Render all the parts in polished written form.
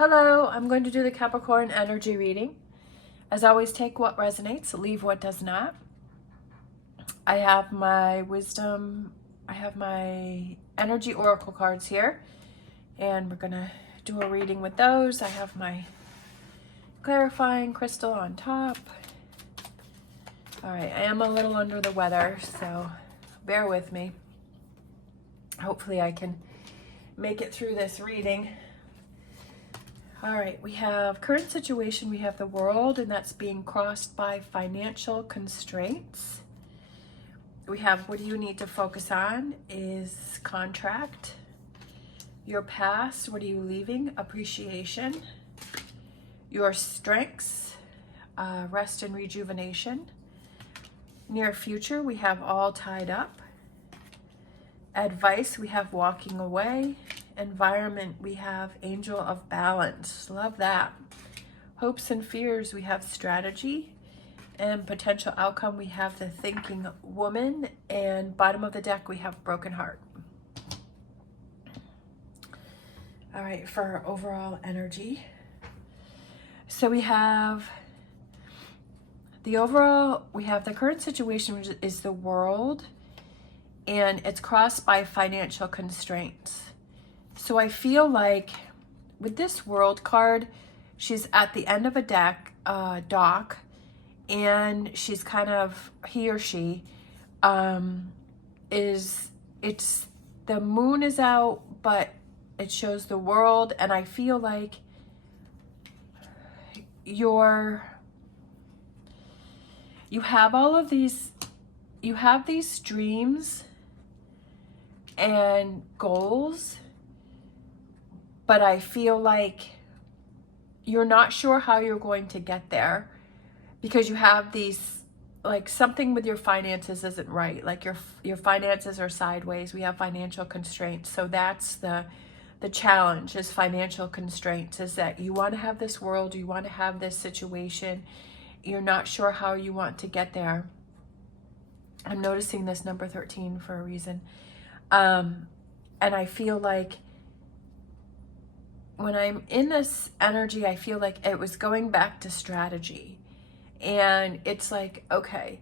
Hello, I'm going to do the Capricorn energy reading. As always, take what resonates, leave what does not. I have my wisdom, I have my energy oracle cards here, and we're going to do a reading with those. I have my clarifying crystal on top. All right, I am a little under the weather, so bear with me. Hopefully I can make it through this reading. All right, we have current situation, we have the world, and that's being crossed by financial constraints. We have what do you need to focus on is contract. Your past, what are you leaving? Appreciation. Your strengths, rest and rejuvenation. Near future, we have all tied up. Advice, we have walking away. Environment, we have angel of balance. Love that. Hopes and fears, we have strategy. And potential outcome, we have the thinking woman. And bottom of the deck, we have broken heart. All right, for overall energy. So we have the overall, we have the current situation, which is the world. And it's crossed by financial constraints. So I feel like with this world card, she's at the end of a dock, and she's kind of, he or she, it's the moon is out, but it shows the world, and I feel like you have all of these, you have these dreams and goals, but I feel like you're not sure how you're going to get there because you have these, like something with your finances isn't right. Like your finances are sideways. We have financial constraints. So that's the challenge is financial constraints, is that you want to have this world, you want to have this situation. You're not sure how you want to get there. I'm noticing this number 13 for a reason. And I feel like when I'm in this energy, I feel like it was going back to strategy. And it's like, okay,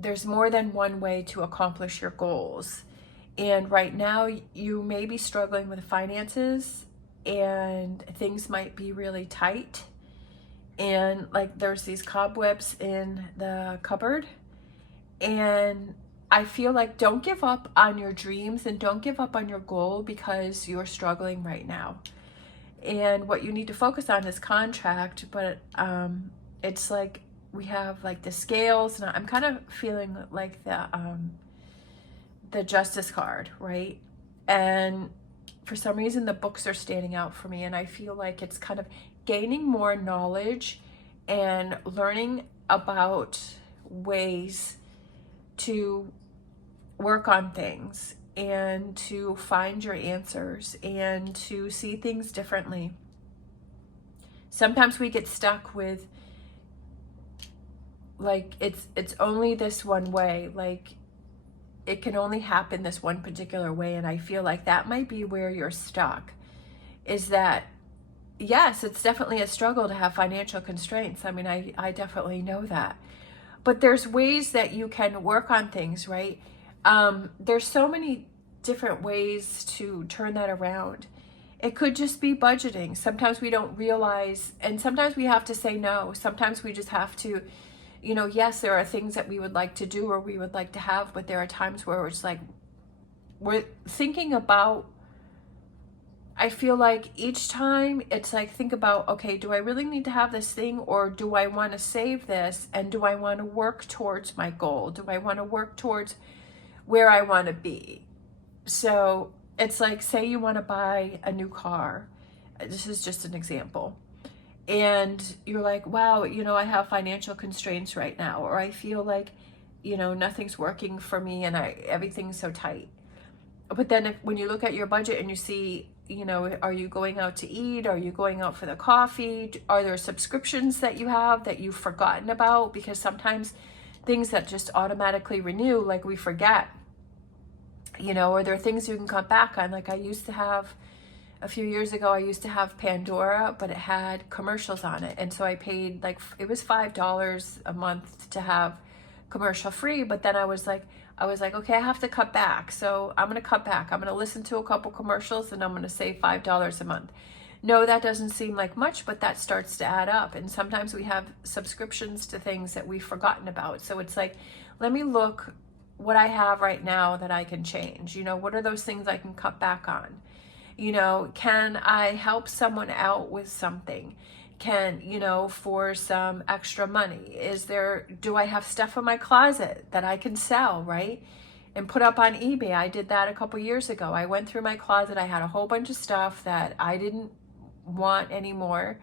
there's more than one way to accomplish your goals. And right now you may be struggling with finances and things might be really tight. And like there's these cobwebs in the cupboard. And I feel like don't give up on your dreams and don't give up on your goal because you're struggling right now. And what you need to focus on is contract, but it's like we have like the scales, and I'm kind of feeling like the justice card, right? And for some reason the books are standing out for me, and I feel like it's kind of gaining more knowledge and learning about ways to work on things and to find your answers and to see things differently. Sometimes we get stuck with like it's only this one way, like it can only happen this one particular way, and I feel like that might be where you're stuck, is that yes, it's definitely a struggle to have financial constraints. I mean, I definitely know that, but there's ways that you can work on things, right? There's so many different ways to turn that around. It could just be budgeting. Sometimes we don't realize, and sometimes we have to say no. Sometimes we just have to, you know, yes, there are things that we would like to do or we would like to have, but there are times where it's like, we're thinking about, I feel like each time it's like, think about, okay, do I really need to have this thing, or do I want to save this, and do I want to work towards my goal? Do I want to work towards where I want to be? So it's like, say you want to buy a new car. This is just an example. And you're like, wow, you know, I have financial constraints right now, or I feel like, you know, nothing's working for me and everything's so tight. But then when you look at your budget and you see, you know, are you going out to eat? Are you going out for the coffee? Are there subscriptions that you have that you've forgotten about? Because sometimes things that just automatically renew, like we forget, you know, or there are things you can cut back on. Like I used to have a few years ago, I used to have Pandora, but it had commercials on it. And so I paid like, it was $5 a month to have commercial free. But then I was like, okay, I have to cut back. So I'm going to cut back. I'm going to listen to a couple commercials and I'm going to save $5 a month. No, that doesn't seem like much, but that starts to add up. And sometimes we have subscriptions to things that we've forgotten about. So it's like, let me look what I have right now that I can change. You know, what are those things I can cut back on? You know, can I help someone out with something? Can, you know, for some extra money? Do I have stuff in my closet that I can sell, right? And put up on eBay. I did that a couple years ago. I went through my closet. I had a whole bunch of stuff that I didn't want anymore.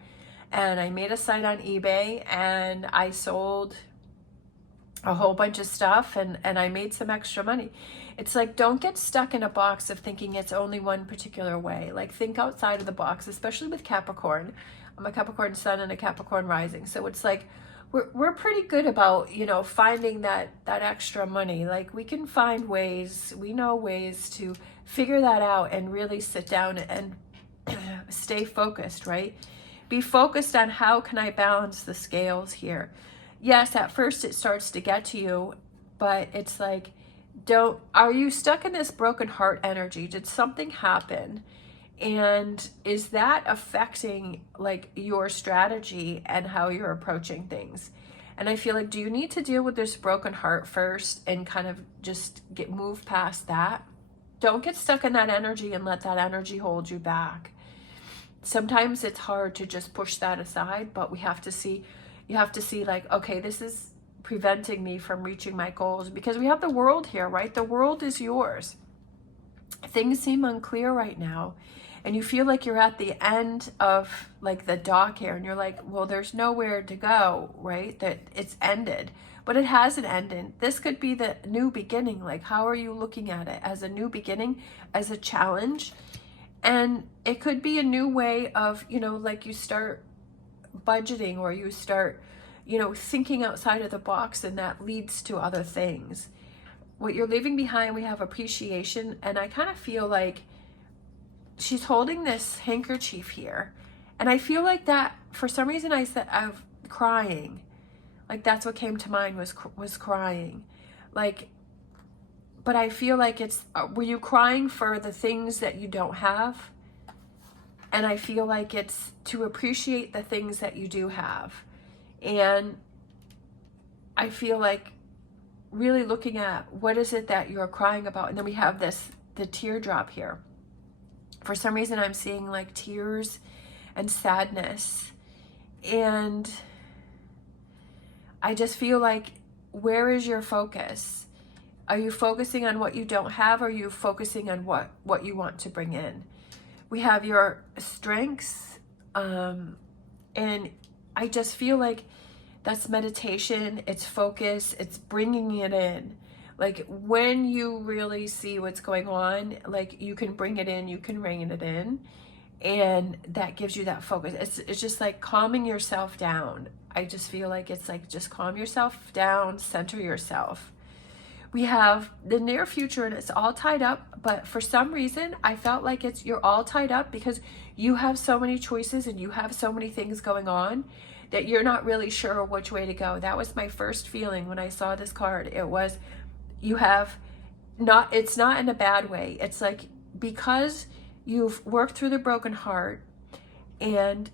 And I made a site on eBay and I sold a whole bunch of stuff and I made some extra money. It's like, don't get stuck in a box of thinking it's only one particular way. Like, think outside of the box, especially with Capricorn. I'm a Capricorn sun and a Capricorn rising. So it's like, we're pretty good about, you know, finding that extra money. Like, we can find ways, we know ways to figure that out and really sit down and stay focused, right? Be focused on how can I balance the scales here. Yes, at first it starts to get to you, but it's like, are you stuck in this broken heart energy? Did something happen? And is that affecting like your strategy and how you're approaching things? And I feel like, do you need to deal with this broken heart first and kind of just move past that? Don't get stuck in that energy and let that energy hold you back. Sometimes it's hard to just push that aside, but you have to see like, okay, this is preventing me from reaching my goals, because we have the world here, right? The world is yours. Things seem unclear right now, and you feel like you're at the end of like the dock here, and you're like, well, there's nowhere to go, right? That it's ended, but it hasn't ended. This could be the new beginning. Like, how are you looking at it? As a new beginning, as a challenge? And it could be a new way of, you know, like you start budgeting or you start, you know, thinking outside of the box, and that leads to other things. What you're leaving behind, we have appreciation, and I kind of feel like she's holding this handkerchief here, and I feel like that for some reason I said I'm crying, like that's what came to mind was crying, like, but I feel like it's were you crying for the things that you don't have? And I feel like it's to appreciate the things that you do have. And I feel like really looking at what is it that you're crying about. And then we have the teardrop here. For some reason, I'm seeing like tears and sadness. And I just feel like, where is your focus? Are you focusing on what you don't have? Or are you focusing on what you want to bring in? We have your strengths, and I just feel like that's meditation, it's focus, it's bringing it in. Like, when you really see what's going on, like, you can bring it in, you can rein it in, and that gives you that focus. It's just like calming yourself down. I just feel like it's like, just calm yourself down, center yourself. We have the near future, and it's all tied up, but for some reason I felt like you're all tied up because you have so many choices and you have so many things going on that you're not really sure which way to go. That was my first feeling when I saw this card. It was, it's not in a bad way. It's like, because you've worked through the broken heart and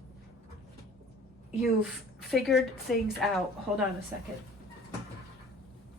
you've figured things out. Hold on a second.